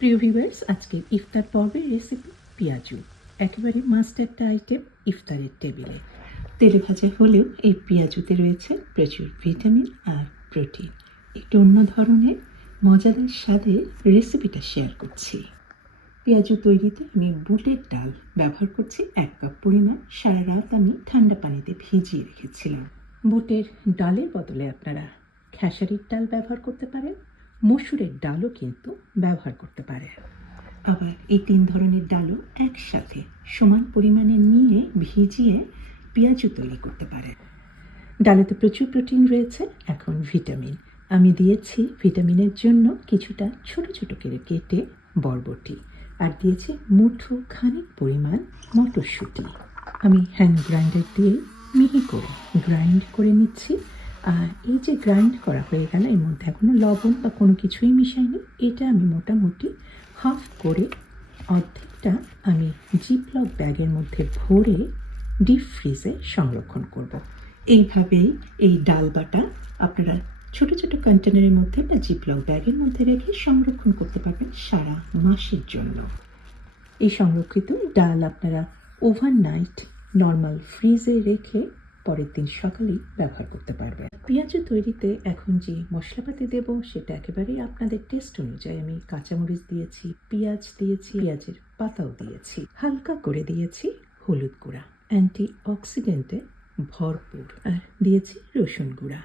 প্রিয় ভিউয়ার্স, আজকের ইফতার পর্বের রেসিপি পেঁয়াজু। একেবারে মাস্ট একটা আইটেম ইফতারের টেবিলে। তেলে ভাজা হলেও এই পেঁয়াজুতে রয়েছে প্রচুর ভিটামিন আর প্রোটিন। একটু অন্য ধরনের মজাদার স্বাদে রেসিপিটা শেয়ার করছি। পেঁয়াজু তৈরিতে আমি বুটের ডাল ব্যবহার করছি 1 কাপ পরিমাণ। সারা রাত আমি ঠান্ডা পানিতে ভিজিয়ে রেখেছিলাম। বুটের ডালের বদলে আপনারা খেসারির ডাল ব্যবহার করতে পারেন, মসুরের ডালও কিন্তু ব্যবহার করতে পারেন। আবার এই 3 ধরনের ডালও একসাথে সমান পরিমাণে নিয়ে ভিজিয়ে পেঁয়াজু তৈরি করতে পারেন। ডালেতে প্রচুর প্রোটিন রয়েছে, এখন ভিটামিন। আমি দিয়েছি ভিটামিনের জন্য কিছুটা ছোট ছোট করে কেটে বরবটি, আর দিয়েছি মুঠো খানিক পরিমাণ মটরশুঁটি। আমি হ্যান্ড গ্রাইন্ডার দিয়ে মিহি করে গ্রাইন্ড করে নিচ্ছি। আর এই যে গ্রাইন্ড করা হয়ে গেল, এর মধ্যে এখনো লবণ বা কোনো কিছুই মিশাইনি। এটা আমি মোটামুটি হাফ করে অর্ধেকটা আমি জিপলক ব্যাগের মধ্যে ভরে ডিপ ফ্রিজে সংরক্ষণ করব। এইভাবেই এই ডাল বাটা আপনারা ছোট ছোট কন্টেনারের মধ্যে বা জিপলক ব্যাগের মধ্যে রেখে সংরক্ষণ করতে পারবেন সারা মাসের জন্য। এই সংরক্ষিত ডাল আপনারা ওভারনাইট নর্মাল ফ্রিজে রেখে পরের দিন সকালেই ব্যবহার করতে পারবেন। পেঁয়াজু তৈরিতে এখন যে মশলাপাতি দেব সেটা একেবারেই আপনাদের টেস্ট অনুযায়ী। আমি কাঁচামরিচ দিয়েছি, পেঁয়াজ দিয়েছি, পেঁয়াজের পাতাও দিয়েছি, হালকা করে দিয়েছি হলুদ গুঁড়া, অ্যান্টি অক্সিডেন্টে ভরপুর, আর দিয়েছি রসুন গুঁড়া।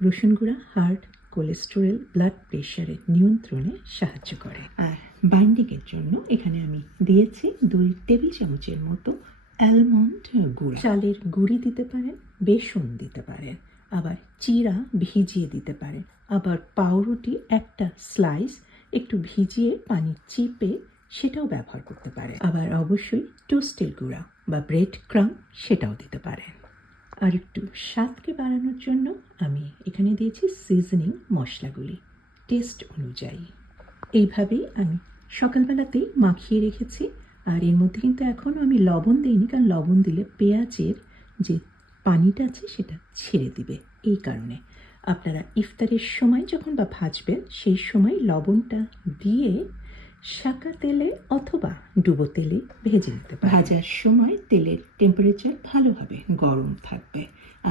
রসুন গুঁড়া হার্ট, কোলেস্টেরল, ব্লাড প্রেশারের নিয়ন্ত্রণে সাহায্য করে। আর বাইন্ডিংয়ের জন্য এখানে আমি দিয়েছি 2 টেবিল চামচের মতো অ্যালমন্ড গুঁড়া। চালের গুঁড়ি দিতে পারেন, বেসন দিতে পারেন, আবার চিড়া ভিজিয়ে দিতে পারেন, আবার পাউরুটি একটা স্লাইস একটু ভিজিয়ে পানি চিপে সেটাও ব্যবহার করতে পারেন। আবার অবশ্যই টোস্টের গুঁড়া বা ব্রেড ক্রাম্ব সেটাও দিতে পারেন। আর একটু স্বাদকে বাড়ানোর জন্য আমি এখানে দিয়েছি সিজনিং মশলাগুলি টেস্ট অনুযায়ী। এইভাবেই আমি সকালবেলাতেই মাখিয়ে রেখেছি। আর এর মধ্যে কিন্তু এখনও আমি লবণ দিইনি, কারণ লবণ দিলে পেঁয়াজের যে পানিটা আছে সেটা ছেড়ে দিবে। এই কারণে আপনারা ইফতারের সময় যখন বা ভাজবেন সেই সময় লবণটা দিয়ে শাঁকা তেলে অথবা ডুবো তেলে ভেজে নিতে পারেন। ভাজার সময় তেলের টেম্পারেচার ভালোভাবে গরম থাকবে।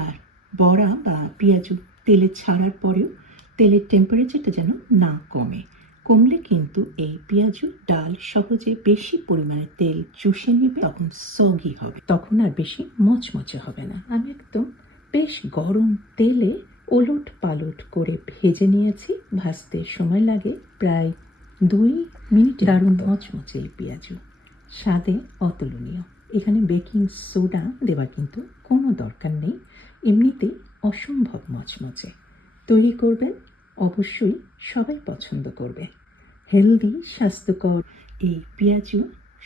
আর বড়া বা পেঁয়াজু তেলে ছাড়ার পরেও তেলের টেম্পারেচারটা যেন না কমে। কমলে কিন্তু এই পেঁয়াজু ডাল সহজে বেশি পরিমাণে তেল চুষে নেবে, তখন সগি হবে, তখন আর বেশি মচমচে হবে না। আমি একদম বেশ গরম তেলে ওলট পালট করে ভেজে নিয়েছি। ভাজতে সময় লাগে প্রায় 2 মিনিট। দারুণ মচমচে এই পেঁয়াজু, স্বাদে অতুলনীয়। এখানে বেকিং সোডা দেওয়ার কিন্তু কোনো দরকার নেই, এমনিতেই অসম্ভব মচমচে। তৈরি করবেন, অবশ্যই সবাই পছন্দ করবে। হেলদি, স্বাস্থ্যকর এই পেঁয়াজু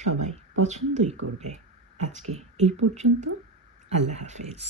সবাই পছন্দই করবে। আজকে এই পর্যন্ত। আল্লাহ হাফেজ।